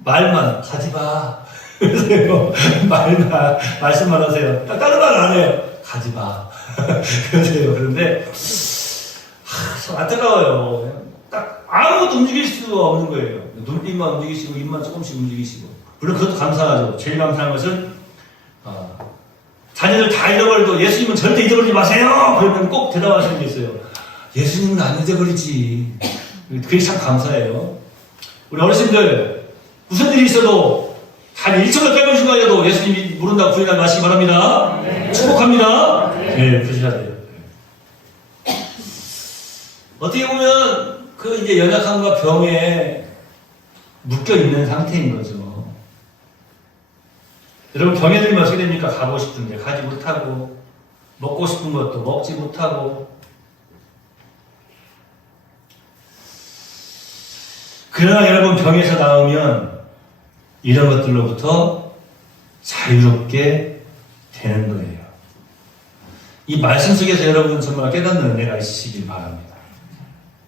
말만 가지 마. 그러세요. 말씀만 하세요. 다른 말 안 해요. 가지 마. 그러세요. 그런데 참 안타까워요. 딱 아무것도 움직일 수가 없는 거예요. 눈빛만 움직이시고 입만 조금씩 움직이시고. 물론 그것도 감사하죠. 제일 감사한 것은 자녀들 다 잃어버려도 예수님은 절대 잊어버리지 마세요. 그러면 꼭 대답하시는 게 있어요. 예수님은 안 잊어버리지. 그게 참 감사해요. 우리 어르신들 무슨 일이 있어도 단 1초도 빼먹으신 거 아니어도 예수님이 모른다고 부인하지 마시기 바랍니다. 네. 축복합니다. 네, 그러셔야 돼요. 어떻게 보면 그 이제 연약함과 병에 묶여 있는 상태인 거죠. 여러분 병에 들면 어떻게 됩니까? 가고 싶은데 가지 못하고 먹고 싶은 것도 먹지 못하고. 그러나 여러분 병에서 나오면 이런 것들로부터 자유롭게 되는 거예요. 이 말씀 속에서 여러분 정말 깨닫는 은혜가 있으시길 바랍니다.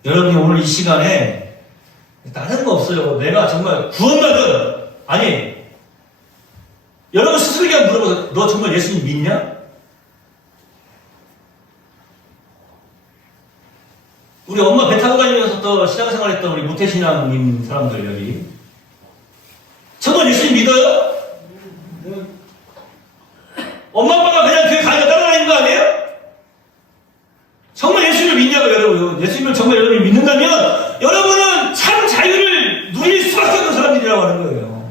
여러분이 오늘 이 시간에 다른 거 없어요. 내가 정말 구원받은, 아니 여러분 스스로에게 물어보세요. 너 정말 예수님 믿냐? 우리 엄마 배 타고 다니면서 또 신앙생활 했던 우리 무태신앙님 사람들 여기 정말 예수님 믿어요? 엄마 아빠가 그냥 교회 가니까 따라다니는 거 아니에요? 정말 예수님을 믿냐고 여러분. 예수님을 정말 여러분이 믿는다면 여러분은 참 자유를 누릴 수밖에 없는 사람들이라고 하는 거예요.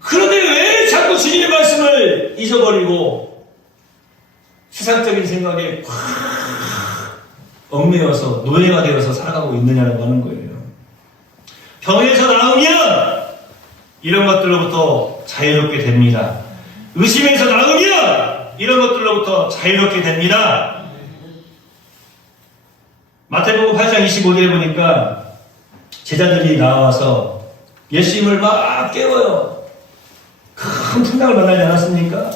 그런데 왜 자꾸 주님의 말씀을 잊어버리고 세상적인 생각에 확 얽매여서 노예가 되어서 살아가고 있느냐고 하는 거예요. 병에서 나오면 이런 것들로부터 자유롭게 됩니다. 의심에서 나오면 이런 것들로부터 자유롭게 됩니다. 마태복음 8장 25절에 보니까 제자들이 나와서 예수님을 막 깨워요. 큰 풍랑을 만나지 않았습니까?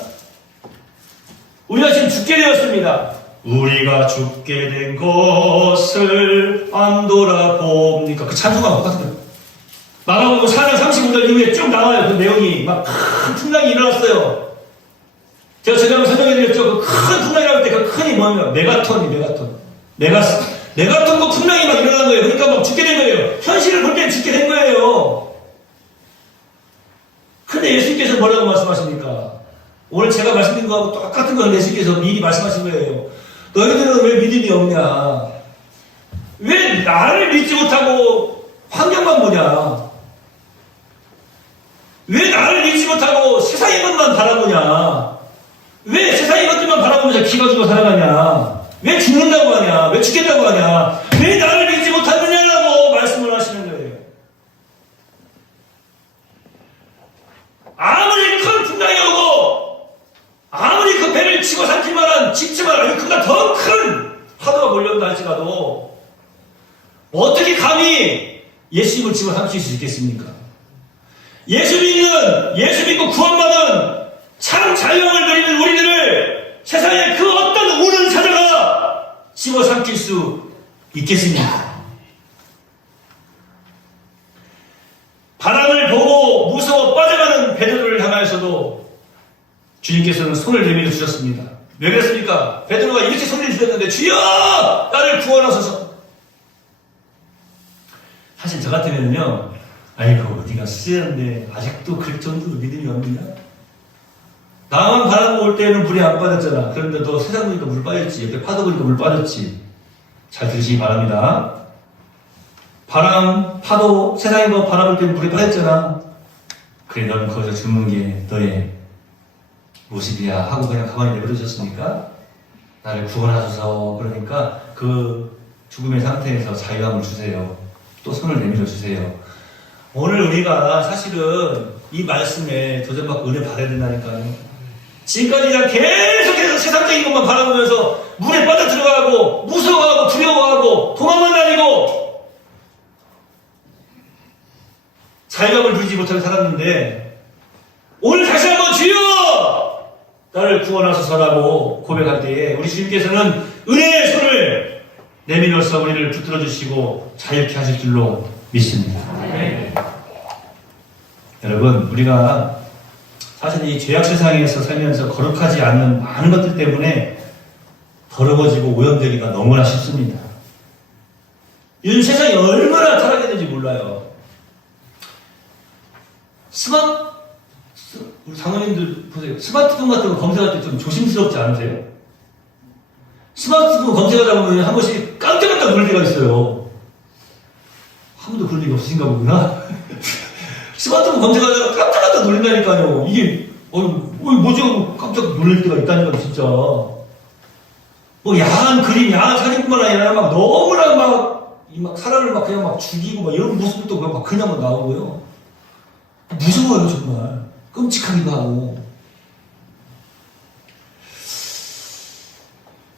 우리가 지금 죽게 되었습니다. 우리가 죽게 된 것을 안 돌아봅니까? 그 찬송하고 똑같아요. 마가복음 4장 35절 이후에 쭉 나와요. 그 내용이 막 큰 풍랑이 일어났어요. 제가 한번 설명해드렸죠. 그 큰 풍랑이라고 할 때 그 큰이 뭐냐면 메가톤 그 풍랑이 막 일어난 거예요. 그러니까 막 죽게 된 거예요. 현실을 볼 때 죽게 된 거예요. 근데 예수님께서 뭐라고 말씀하십니까? 오늘 제가 말씀드린 거하고 똑같은 걸 예수님께서 미리 말씀하신 거예요. 너희들은 왜 믿음이 없냐? 왜 나를 믿지 못하고 환경만 보냐? 왜 나를 믿지 못하고 세상의 것만 바라보냐? 왜 세상의 것들만 바라보면서 기가 죽어 살아가냐? 왜 죽는다고 하냐? 왜 죽겠다고 하냐? 왜 나를 믿지 못하느냐라고 말씀을 하시는 거예요. 아무리 큰 풍랑이 오고 아무리 그 배를 치고 삼킬 만한 집지만 아니 그보다 더 큰 파도가 몰려온다 할지라도 어떻게 감히 예수님을 집어 삼킬 수 있겠습니까? 예수 믿고 구원받은 참 자유함을 누리는 우리들을 세상에 그 어떤 우는 사자가 집어 삼킬 수 있겠습니까? 사랑하는 베드로를 향하여서도 주님께서는 손을 내밀어 주셨습니다. 왜 그랬습니까? 베드로가 이렇게 소리를 주셨는데 주여 나를 구원하소서. 사실 저 같으면요, 아이고 네가 수제한데 아직도 그 정도로 믿음이 없느냐? 나만 바람 올 때는 물이 안 빠졌잖아. 그런데 너 세상 보니까 물 빠졌지. 옆에 파도 보니까 물 빠졌지. 잘 들으시기 바랍니다. 바람, 파도, 세상에 뭐 바람 올 때는 물이 빠졌잖아. 그래 넌 거기서 죽는 게 너의 모습이야 하고 그냥 가만히 내버려졌습니까? 나를 구원하소서. 그러니까 그 죽음의 상태에서 자유함을 주세요. 또 손을 내밀어 주세요. 오늘 우리가 사실은 이 말씀에 도전받고 은혜 받아야 된다니까요. 지금까지 그냥 계속해서 세상적인 것만 바라보면서 물에 빠져 들어가고 무서워하고 두려워하고 도망만 다니고 자유함을 누리지 못하게 살았는데 오늘 다시 한번 주여 나를 구원하소서라고 고백할 때에 우리 주님께서는 은혜의 손을 내밀어서 우리를 붙들어 주시고 자유케 하실 줄로 믿습니다. 네. 여러분, 우리가 사실 이 죄악 세상에서 살면서 거룩하지 않는 많은 것들 때문에 더러워지고 오염되기가 너무나 쉽습니다. 요즘 세상이 얼마나 타락했는지 몰라요. 우리 장로님들 보세요. 스마트폰 같은 거 검색할 때 좀 조심스럽지 않으세요? 스마트폰 검색하다 보면 한 번씩 깜짝깜짝 놀랄 때가 있어요. 한 번도 그런 일이 없으신가 보구나. 스마트폰 검색하다가 깜짝깜짝 놀란다니까요. 이게 뭐지 하고 깜짝 놀랄 때가 있다니까 진짜. 뭐 야한 그림, 야한 사진뿐만 아니라 막 너무나 막 사람을 막 그냥 막 죽이고 막 이런 모습도 그냥 막 나오고요. 무서워요 정말. 끔찍하기도 하고.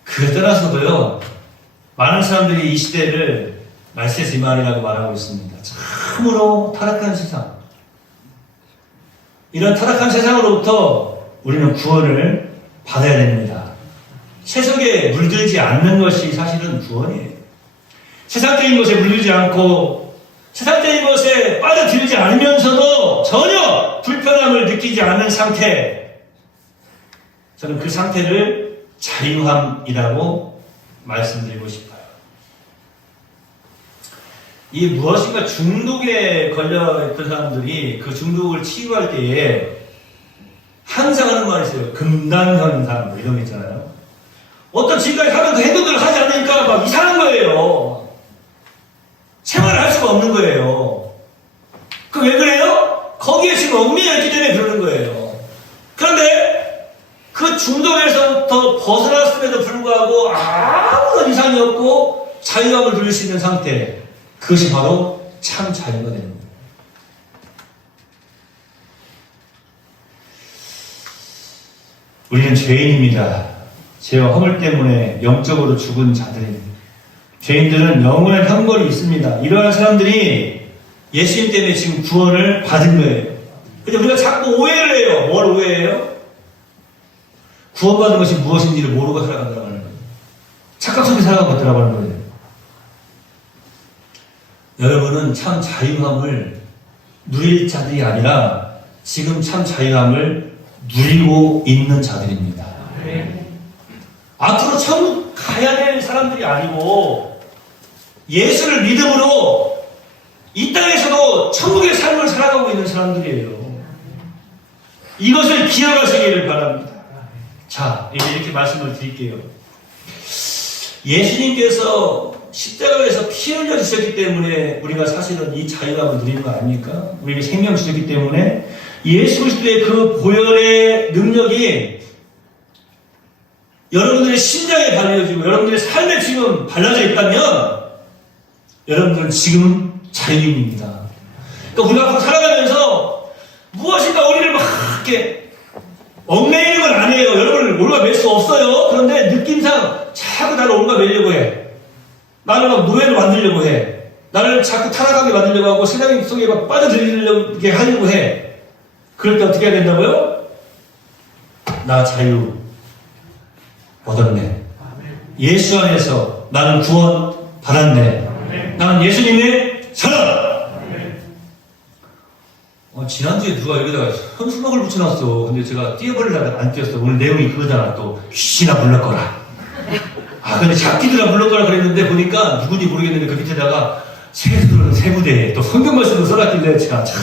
그에 따라서도요, 많은 사람들이 이 시대를 말세지 말이라고 말하고 있습니다. 참으로 타락한 세상. 이런 타락한 세상으로부터 우리는 구원을 받아야 됩니다. 세속에 물들지 않는 것이 사실은 구원이에요. 세상적인 것에 물들지 않고 세상적인 것에 빠져들지 않으면서도 전혀 불편함을 느끼지 않는 상태. 저는 그 상태를 자유함이라고 말씀드리고 싶어요. 이 무엇인가 중독에 걸려있던 사람들이 그 중독을 치유할 때에 항상 하는 말이 있어요. 금단현상 뭐 이런 거 있잖아요. 어떤 지금까지 하던 그 행동들을 하지 않으니까 막 이상한 거예요. 생활을 할 수가 없는 거예요. 그 왜 그래요? 거기에 지금 얽매여 있기 때문에 그러는 거예요. 그런데 그 중독에서부터 벗어났음에도 불구하고 아무런 이상이 없고 자유함을 누릴 수 있는 상태. 그것이 바로 참 자유가 되는 거예요. 우리는 죄인입니다. 죄와 허물 때문에 영적으로 죽은 자들입니다. 죄인들은 영원한 형벌이 있습니다. 이러한 사람들이 예수님 때문에 지금 구원을 받은 거예요. 근데 우리가 자꾸 오해를 해요. 뭘 오해해요? 구원받은 것이 무엇인지를 모르고 살아간다고 하는 거예요. 착각 속에 살아가고 있다고 하는 거예요. 여러분은 참 자유함을 누릴 자들이 아니라 지금 참 자유함을 누리고 있는 자들입니다. 앞으로 천국 가야 될 사람들이 아니고 예수를 믿음으로 이 땅에서도 천국의 삶을 살아가고 있는 사람들이에요. 이것을 기억하시기를 바랍니다. 자, 이렇게 말씀을 드릴게요. 예수님께서 십자가에서 피 흘려 주셨기 때문에 우리가 사실은 이 자유함을 누리는 거 아닙니까? 우리에게 생명 주셨기 때문에 예수 그리스도의 그 보혈의 능력이 여러분들의 심장에 발려지고 여러분들의 삶에 지금 발라져 있다면 여러분들은 지금 자유인입니다. 그러니까 우리가 앞으로 살아가면서 무엇인가 우리를 막 이렇게 얽매이는 건 아니에요. 여러분을 올가맬 수 없어요. 그런데 느낌상 자꾸 나를 올가매려고 해. 나를 막 노예로 만들려고 해. 나를 자꾸 타락하게 만들려고 하고 세상 속에 막 빠져들게 하려고 해. 그럴 때 어떻게 해야 된다고요? 나 자유 얻었네. 예수 안에서 나는 구원 받았네. 나는 예수님의 사람. 지난주에 누가 여기다가 현수막을 붙여놨어. 근데 제가 띄어버리려고 안 띄었어. 오늘 내용이 그거잖아. 또 귀신아 불렀거라. 근데 잡기들아 불렀거라 그랬는데 보니까 누군지 모르겠는데 그 밑에다가 세수는 세부대 또 성경 말씀도 써놨길래 제가 참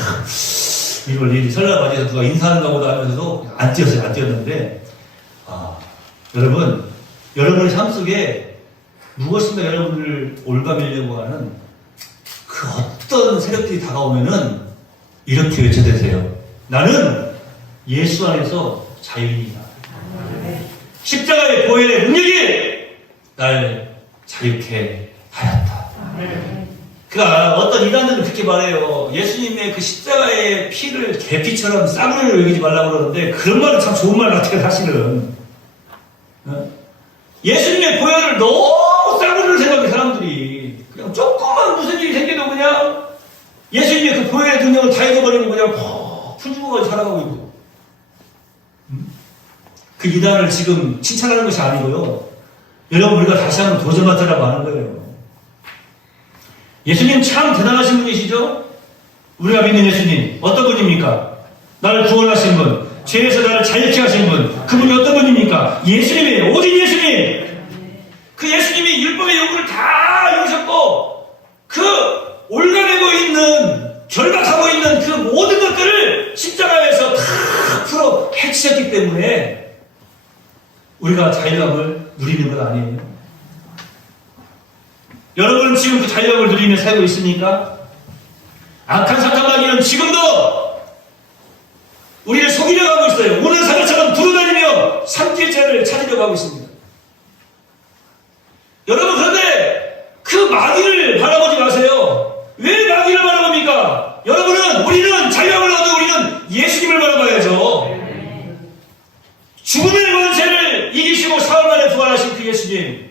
이걸 일이 설날 맞이해서 누가 인사하는가 보다 하면서도 안 띄었어요. 안 띄었는데 여러분의 삶 속에 무엇인가 여러분을 올가매려고 하는 그 어떤 세력들이 다가오면은 이렇게 외쳐대세요. 나는 예수 안에서 자유인이다. 십자가의 보혈의 능력이 날 자유케 하였다. 그러니까 어떤 이단들은 그렇게 말해요. 예수님의 그 십자가의 피를 계피처럼 싸구려로 여기지 말라고 그러는데 그런 말은 참 좋은 말 같아요. 사실은 예수님의 보혈을 너무 싸구려로 생각해 사람들이. 그냥 조금만 무슨 일이 생겨도 그냥 예수님의 그 보혈의 능력을 다 잃어버리고 그냥 풀죽어가지고 살아가고 있고. 그 이단을 지금 칭찬하는 것이 아니고요. 여러분 우리가 다시 한번 도전받으라고 하는 거예요. 예수님 참 대단하신 분이시죠? 우리가 믿는 예수님 어떤 분입니까? 나를 구원하신 분, 죄에서 나를 자유케 하신 분, 그분이 어떤 분입니까? 예수님이에요. 오직 예수님. 그 예수님이 율법의 요구를 다 이루셨고 그 올가매고 있는 결박하고 있는 그 모든 것들을 십자가에서 다 풀어 해치셨기 때문에 우리가 자유함을 누리는 건 아니에요. 여러분은 지금 그 자유함을 누리며 살고 있습니까? 악한 사탄마귀는 지금도 우리를 속이려고 하고 있어요. 우는 사자처럼 두루다니며 삼킬자를 찾으려고 하고 있습니다. 여러분 그런데 그 마귀를 바라보지 마세요. 왜 마귀를 바라봅니까? 우리는 자유함을 얻어 우리는 예수님을 바라봐야죠. 죽음의 권세를 이기시고 사흘 만에 부활하신 그 예수님,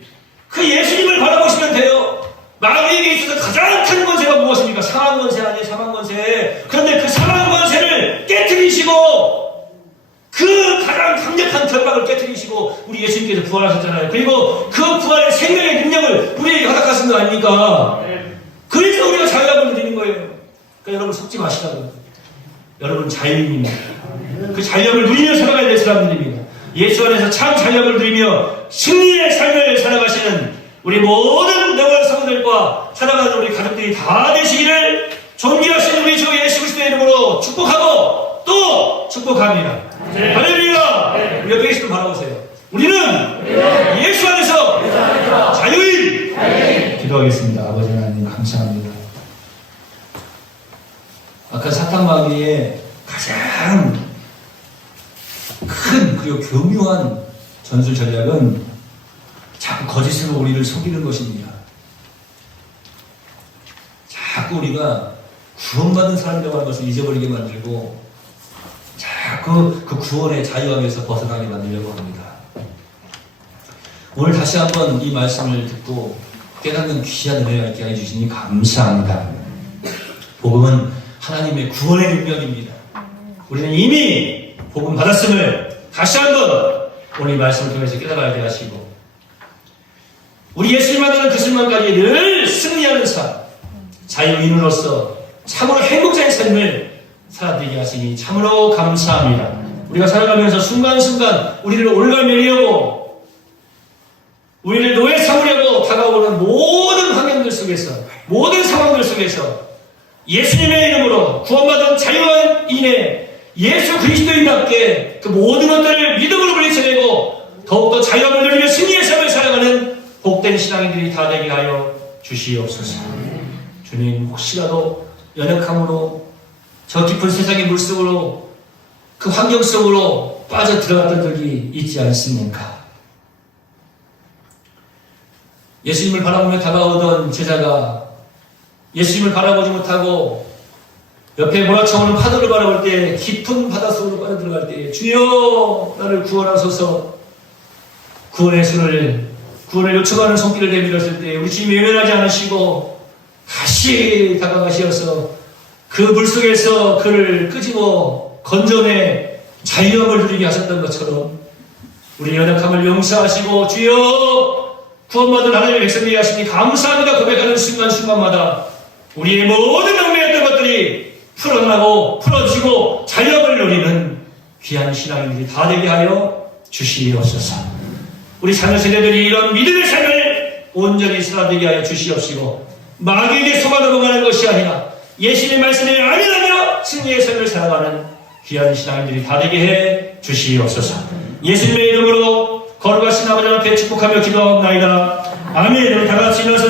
그 예수님을 바라보시면 돼요. 마귀에게 있어서 가장 큰 권세가 무엇입니까? 사망 권세 아니에요? 사망 권세. 그런데 그 사망 권세를 깨트리시고 그 가장 강력한 결박을 깨트리시고 우리 예수님께서 부활하셨잖아요. 그리고 그 부활의 생명의 능력을 우리에게 허락하신 거 아닙니까? 그래서 우리가 자유함을 누리는 거예요. 그러니까 여러분 속지 마시라고요. 여러분 자유인입니다. 그 자유함을 누리며 살아가야 될 사람들입니다. 예수 안에서 참 자유함을 누리며 승리의 삶을 살아가시는 우리 모든 내월 성도들과 살아가는 우리 가족들이 다 되시기를 존귀하신 우리 주 예수 그리스도의 이름으로 축복하고 또 축복합니다. 할렐루야! 우리 옆에 계신 분 바라보세요. 우리는 예수 안에서 자유인! 기도하겠습니다. 아버지 하나님 감사합니다. 악한 사탄마귀의 가장 큰 그리고 교묘한 전술 전략은 자꾸 거짓으로 우리를 속이는 것입니다. 자꾸 우리가 구원받은 사람이라고 하는 것을 잊어버리게 만들고 자꾸 그 구원의 자유함에서 벗어나게 만들려고 합니다. 오늘 다시 한번 이 말씀을 듣고 깨닫는 귀한 은혜가 있게 해주시니 감사합니다. 복음은 하나님의 구원의 능력입니다. 우리는 이미 복음 받았음을 다시 한번 오늘 이 말씀을 통해서 깨달아야 하시고 우리 예수님 만나는 그 순간까지 늘 승리하는 삶, 자유인으로서 참으로 행복자의 삶을 살아들게 하시니 참으로 감사합니다. 우리가 살아가면서 순간순간 우리를 올가매려고 우리를 노예 삼으려고 다가오는 모든 환경들 속에서 모든 상황들 속에서 예수님의 이름으로 구원받은 자유인의 예수 그리스도인답게 그 모든 것들을 믿음으로 물리쳐내고 더욱더 자유함을 누리며 승리의 삶을 살아가는 복된 신앙인들이 다 되게 하여 주시옵소서. 주님 혹시라도 연약함으로 저 깊은 세상의 물속으로 그 환경 속으로 빠져들어갔던 적이 있지 않습니까? 예수님을 바라보며 다가오던 제자가 예수님을 바라보지 못하고 옆에 몰아쳐오는 파도를 바라볼 때 깊은 바닷속으로 빠져들어갈 때 주여 나를 구원하소서 구원의 손을 구원을 요청하는 손길을 내밀었을 때 우리 주님이 외면하지 않으시고 다시 다가가시어서 그 물속에서 그를 끄집어 건져내 자유함을 누리게 하셨던 것처럼 우리 연약함을 용서하시고 주여 구원받은 하나님의 백성들이 하시니 감사합니다 고백하는 순간순간마다 우리의 모든 얽매였던 것들이 풀어나고 풀어지고 자유함을 누리는 귀한 신앙인들이 다 되게 하여 주시옵소서. 우리 자녀 세대들이 이런 믿음의 삶을 온전히 살아되게 하여 주시옵시고 마귀에게 속아 넘어가는 것이 아니라 예수님의 말씀에 아멘하며 승리의 삶을 살아가는 귀한 신앙인들이 다 되게 해 주시옵소서. 예수님의 이름으로 거룩하신 아버지 앞에 축복하며 기도하옵나이다. 아멘. 우리 다 같이 일어서